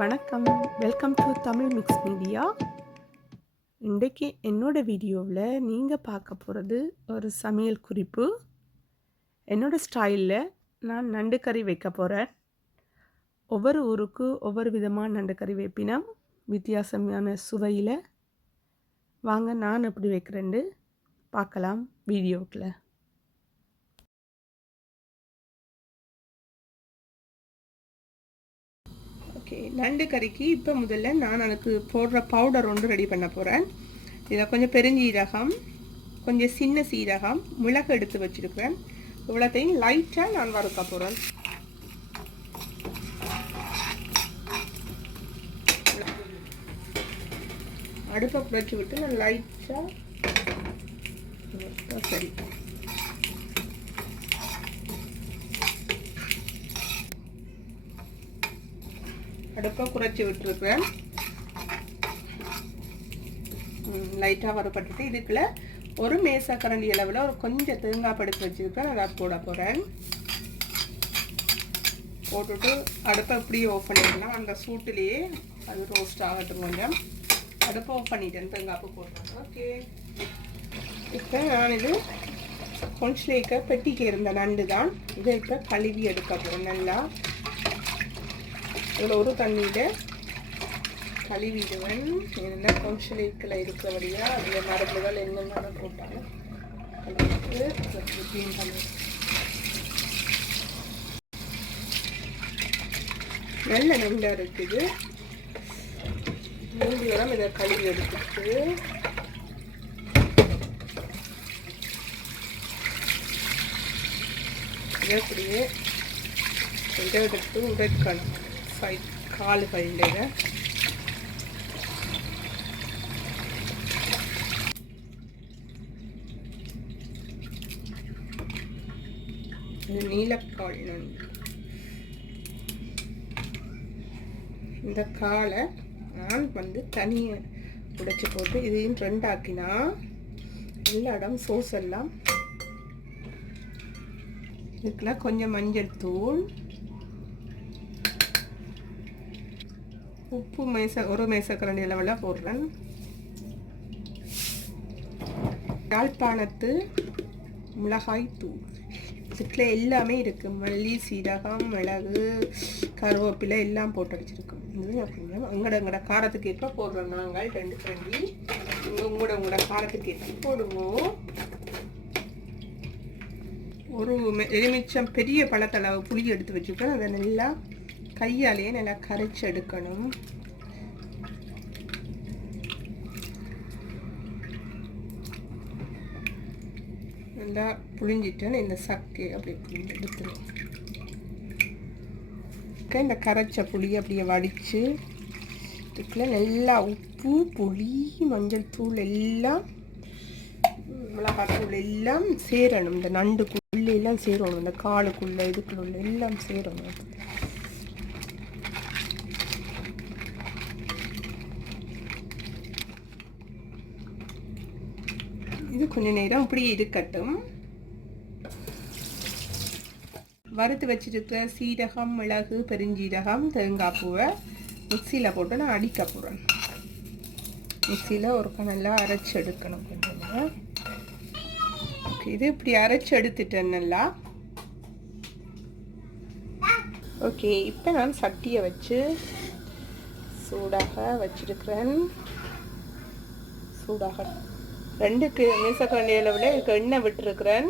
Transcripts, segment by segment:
வணக்கம், welcome to Tamil mix media. இன்றைக்கி என்னோட வீடியோவில் நீங்கள் பார்க்க போகிறது ஒரு சமையல் குறிப்பு. என்னோடய ஸ்டைலில் நான் நண்டு கறி வைக்க போகிறேன். ஒவ்வொரு ஊருக்கு ஒவ்வொரு விதமான நண்டு கறி வைப்பினா வித்தியாசமான சுவையில். வாங்க நான் எப்படி வைக்கிறேன்னு பார்க்கலாம் வீடியோக்கில். ஓகே, நண்டு கறிக்கு இப்போ முதல்ல நான் அதுக்கு போடுற பவுடர் ஒன்று ரெடி பண்ண போகிறேன். இதில் கொஞ்சம் பெருஞ்சீரகம், கொஞ்சம் சின்ன சீரகம், மிளகு எடுத்து வச்சுருக்கிறேன். இவ்வளோத்தையும் லைட்டாக நான் வறுக்க போகிறேன். அடுப்பை குறைச்சி விட்டு நான் லைட்டாக சரி அடுப்பை குறைச்சி விட்டுருக்குறேன். லைட்டாக வறுபட்டுட்டு இதுக்குள்ள ஒரு மேசக்கரண்டி அளவில் ஒரு கொஞ்சம் தேங்காய் படுத்து வச்சுருக்கேன். அதை போட போகிறேன். போட்டுட்டு அடுப்பை இப்படியே ஆஃப் பண்ணிடலாம். அந்த சூட்டிலேயே அது ரோஸ்ட் ஆகட்டும். கொஞ்சம் அடுப்பை ஆஃப் பண்ணிட்டேன், தேங்காய் போடுறேன். ஓகே, இப்போ நான் இது கொஞ்சம் பெட்டிக்கு இருந்த நண்டு தான். இதை இப்போ கழுவி எடுக்க போகிறேன். நல்லா இதில் ஒரு தண்ணியில் கழுவிடுவேன். என்ன கொஞ்சம் லேக்கில் இருக்கிறபடியா அதில் மரபுகள் என்னென்ன போட்டாங்க க்ளீன் பண்ணி நல்ல நண்டாக இருக்குது. 3 கிராம் இதை கழுவி எடுத்துட்டு இதை அப்படியே இதை எடுத்து உடைக்கணும். காலு பையில நீலக்கால் நண்டு. இந்த காலை நான் தனியாக உடைச்சி போட்டு இதையும் ரெண்டாக்கினா எல்லா இடம் சோஸ் எல்லாம். இதுக்கெல்லாம் கொஞ்சம் மஞ்சள் தூள், உப்பு ஒரு மேசக்கரண்டி அளவில் போடுறேன். யாழ்ப்பாணத்து மிளகாய் தூள். இதுக்குள்ள எல்லாமே இருக்குது. மல்லி, சீரகம், மிளகு, கருவேப்பிலை எல்லாம் போட்டு அடிச்சிருக்கோம். இது அப்படின்னா எங்கட காரத்துக்கு ஏற்ப போடுறோம். நாங்கள் 2 கரண்டி உங்களோட காரத்துக்கு ஏற்ப போடுவோம். ஒரு எலுமிச்சம் பெரிய பழத்தளவு புளி எடுத்து வச்சுருக்கேன். அதை நல்லா கையாலேயே நல்லா கரைச்சி எடுக்கணும். நல்லா புளிஞ்சிட்டேன். இந்த சக்கை அப்படியே புளிஞ்சு எடுத்துடும். இந்த கரைச்ச புளி அப்படியே வடித்து இதுக்குள்ள நல்லா உப்பு, புளி, மஞ்சள் தூள் எல்லாம், மிளகாத்தூள் எல்லாம் சேரணும். இந்த நண்டுக்குள்ளே எல்லாம் சேரணும். இந்த காலுக்குள்ளே இதுக்குள்ள எல்லாம் சேரணும். இது கொஞ்ச நேரம் இப்படி இருக்கட்டும். வறுத்து வச்சிருக்க சீரகம், மிளகு, பெருஞ்சீரகம், தேங்காய் பூவை மிக்சியில் போட்டு நான் அடிக்க போகிறேன். மிக்சியில் ஒரு நல்லா அரைச்சி எடுக்கணும். கொஞ்சம் ஓகே, இது இப்படி அரைச்சி எடுத்துட்டேன் நல்லா. ஓகே, இப்போ நான் சட்டியை வச்சு சூடாக வச்சிருக்கிறேன். சூடாக 2 மேசக்கரண்டி அளவில் இதுக்கு எண்ணெய் விட்டுருக்குறேன்.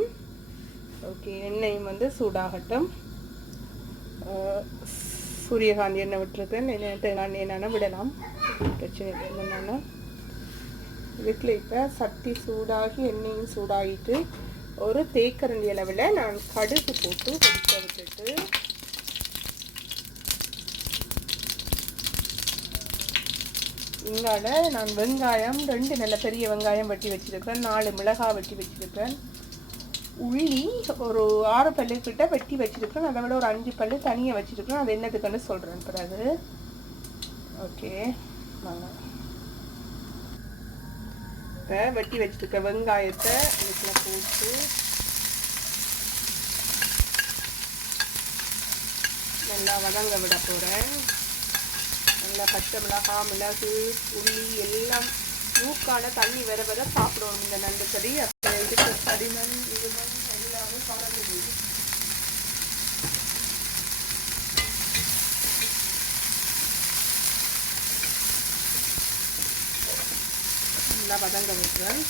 ஓகே, எண்ணெயும் சூடாகட்டும். சூரியகாந்தி எண்ணெய் விட்டுருக்கேன். தேங்காய் எண்ணெய் விடலாம், பிரச்சனை இல்லை. என்னென்னா இதுக்குள்ள இப்போ சட்டி சூடாகி எண்ணெயும் சூடாகிட்டு ஒரு தேக்கரண்டி அளவில் நான் கடுகு போட்டு கொதிக்க விட்டுட்டு இங்கால நான் வெங்காயம் 2 நல்ல பெரிய வெங்காயம் வெட்டி வச்சுருக்கிறேன். 4 மிளகாய் வெட்டி வச்சுருக்கிறேன். உள்ளி ஒரு 6 பல்லு கிட்ட வெட்டி வச்சுருக்கிறேன். அதை விட ஒரு 5 பல்லு தனியாக வச்சுருக்கிறேன். அது என்னதுக்குன்னு சொல்கிறேன் பிறகு. ஓகே, வாங்க. இப்போ வெட்டி வச்சுருக்க வெங்காயத்தை இதுக்குள்ள போட்டு நல்லா வதங்க விட போகிறேன். பச்சை மிளகாய், மிளகு, உள்ளி எல்லாம் மூக்கான தண்ணி வர வர சாப்பிடணும் இந்த நண்டு கறி. அப்போ இருக்கிற தடிமண் இதுமண் எல்லாமே பறந்து நல்லா வதங்க விட்டுறேன்.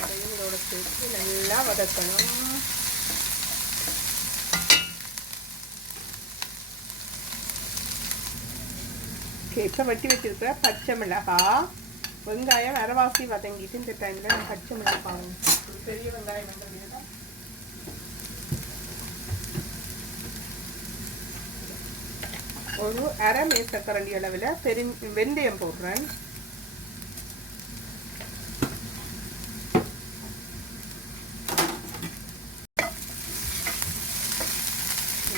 அதையும் இதோட சேர்த்து நல்லா வதக்கணும். இப்போ வெட்டி வச்சிருக்கிற பச்சை மிளகாய், வெங்காயம் அரைவாசி வதங்கிட்டு இந்த டைமில் நான் பச்சை மிளகாய் ஒரு பெரிய வெங்காயம் வந்து ஒரு அரை மேசக்கரண்டி அளவில் வெந்தயம் போடுறேன்.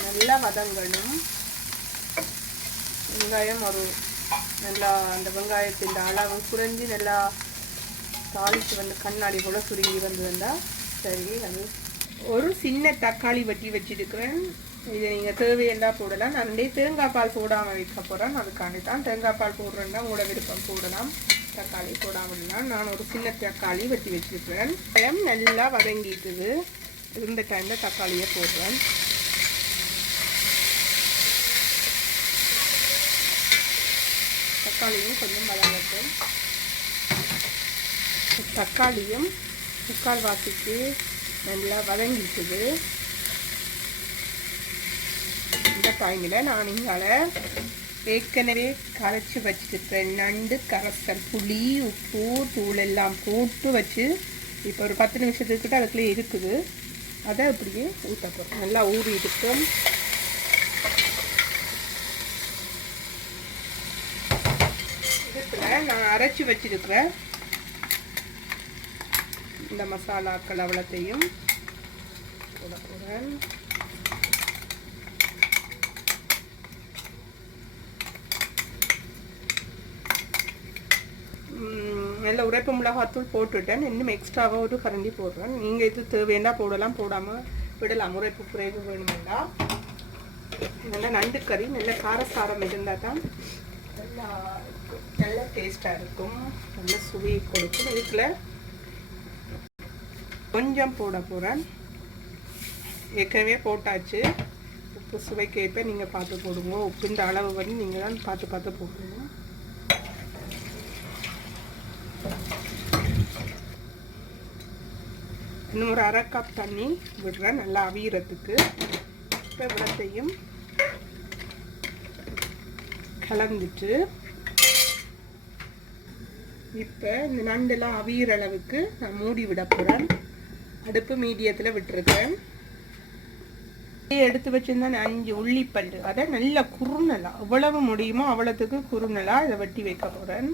நல்லா வதங்கணும். வெங்காயம் ஒரு நல்லா அந்த வெங்காயத்தின் அளவு குறைஞ்சி நல்லா தாளித்து வந்து கண்ணாடி போல் சுருங்கி வந்து வந்தால் சரி. அது ஒரு சின்ன தக்காளி வெட்டி வச்சுருக்கிறேன். இதை நீங்கள் தேவையெல்லாம் போடலாம். நான் தேங்காய் பால் போடாமல் வைக்க போகிறேன். அதுக்காண்டி தான் தேங்காய் பால் போடுறேன்னா உங்களோட விருப்பம் போடலாம். தக்காளி போடாமல்னா நான் ஒரு சின்ன தக்காளி வெட்டி வச்சுருக்கிறேன். நல்லா வதங்கிட்டுது. இந்த டைமில் தக்காளியை போடுறேன். தக்காளியும் கொஞ்சம் வதங்கட்டும். தக்காளியும் முக்கால்வாசிக்கு நல்லா வதங்கிட்டுது. இந்த டைமில் நான் இங்கால ஏற்கனவே கரைச்சி வச்சுருக்கிறேன் நண்டு, கரைசல், புளி, உப்பு, தூள் எல்லாம் போட்டு வச்சு இப்போ ஒரு 10 நிமிஷத்துக்கிட்ட அதுக்குள்ளே இருக்குது. அதை அப்படியே ஊற்ற போகிறோம். நல்லா ஊறி இருக்கும். இதுக்குள்ள நான் அரைச்சி வச்சிருக்கிறேன் இந்த மசாலாக்கள் அவ்வளோத்தையும் போட போகிறேன். நல்ல உரைப்பு மிளகாத்தூள் போட்டுவிட்டேன். இன்னும் எக்ஸ்ட்ராவாக ஒரு கரண்டி போடுறேன். நீங்கள் இது தேவையா போடலாம், போடாமல் விடலாம். உரைப்பு குறைவு வேணுமெண்டா. நல்லா நண்டு கறி நல்ல காரசாரம் இருந்தால் தான் நல்ல டேஸ்ட்டாக இருக்கும். நல்ல சுவையை கொடுக்கும். இதுக்குள்ள கொஞ்சம் போட போகிறேன். ஏற்கனவே போட்டாச்சு. உப்பு சுவைக்கேற்ப நீங்கள் பார்த்து போடுங்க. உப்புன்ற அளவு வந்து நீங்கள் தான் பார்த்து பார்த்து போடுங்க. இன்னும் ஒரு அரை கப் தண்ணி விடுறேன் நல்லா அவியறதுக்கு. இப்போ இவ்வளத்தையும் கலந்துட்டு இப்போ இந்த நண்டெல்லாம் அவியிற அளவுக்கு நான் மூடி விட போகிறேன். அடுப்பு மீடியத்தில் விட்டுருக்கேன். எடுத்து வச்சுருந்தேன் 5 உள்ளிப்பல். அதை நல்லா குறுநலாக எவ்வளவு முடியுமோ அவ்வளோத்துக்கு குறுநலாக இதை வெட்டி வைக்க போகிறேன்.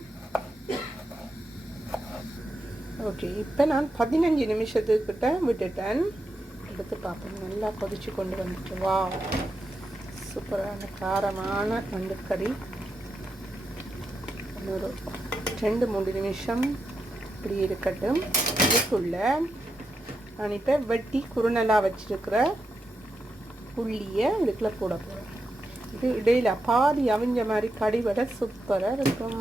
ஓகே, இப்போ நான் 15 நிமிஷத்துக்கிட்ட விட்டுட்டேன். எடுத்து பார்ப்பேன். நல்லா கொதிச்சு கொண்டு வந்துட்டு வா, சூப்பரான காரமான நண்டு கறி. ஒரு 2-3 நிமிஷம் இப்படி இருக்கட்டும். இதுக்குள்ள நான் இப்போ வெட்டி குறுநலாக வச்சிருக்கிற உள்ளியை இதுக்குள்ளே போட போகிறேன். இது இடையில் பாதி அவிஞ்ச மாதிரி கடிவடை சூப்பராக இருக்கும்.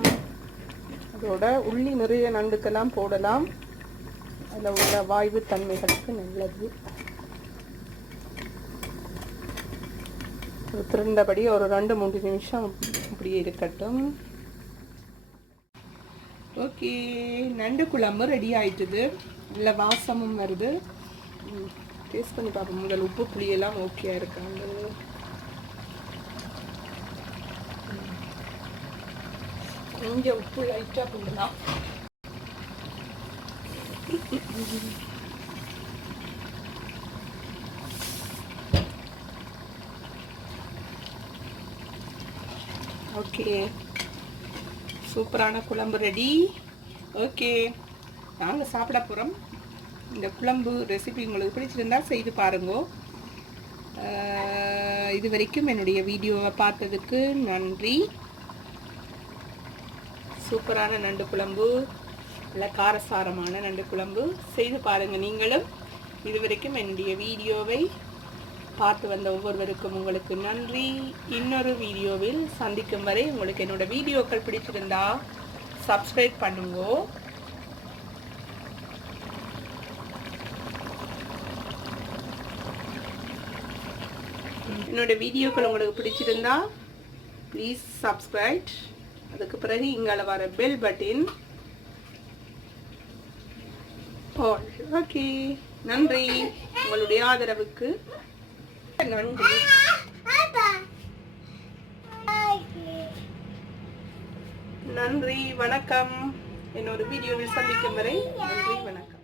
அதோட உள்ளி நிறைய நண்டுக்கெல்லாம் போடலாம். அதில் உள்ள வாய்வு தன்மைகளுக்கு நல்லது. திரண்டபடி ஒரு 2-3 நிமிஷம் இப்படியே இருக்கட்டும். ஓகே, நண்டு குழம்பு ரெடி ஆயிட்டுது. நல்ல வாசமும் வருது. டேஸ்ட் பண்ணி பார்ப்போம். முதல் உப்பு புளியெல்லாம் ஓகே இருக்காங்க. கொஞ்சம் உப்பு லைட்டாக போடலாம். ஓகே, சூப்பரான குழம்பு ரெடி. ஓகே, நாங்கள் சாப்பிட போகிறோம். இந்த குழம்பு ரெசிபி உங்களுக்கு பிடிச்சிருந்தா செய்து பாருங்க. இது வரைக்கும் என்னுடைய வீடியோவை பார்த்ததுக்கு நன்றி. சூப்பரான நண்டு குழம்பு, நல்ல காரசாரமான நண்டு குழம்பு செய்து பாருங்கள் நீங்களும். இது வரைக்கும் என்னுடைய வீடியோவை பார்த்து வந்த ஒவ்வொருவருக்கும் உங்களுக்கு நன்றி. இன்னொரு வீடியோவில் சந்திக்கும் வரை உங்களுக்கு என்னோட வீடியோக்கள் பிடிச்சிருந்தா சப்ஸ்கிரைப் பண்ணுங்க. என்னோட வீடியோக்கள் உங்களுக்கு பிடிச்சிருந்தா ப்ளீஸ் சப்ஸ்கிரைப். அதுக்கு பிறகு இங்கால வர பெல் பட்டன் ஆல். ஓகே, நன்றி உங்களுடைய ஆதரவுக்கு. நன்றி. நன்றி, வணக்கம். இன்னொரு வீடியோவில் சந்திக்கும் வரை நன்றி, வணக்கம்.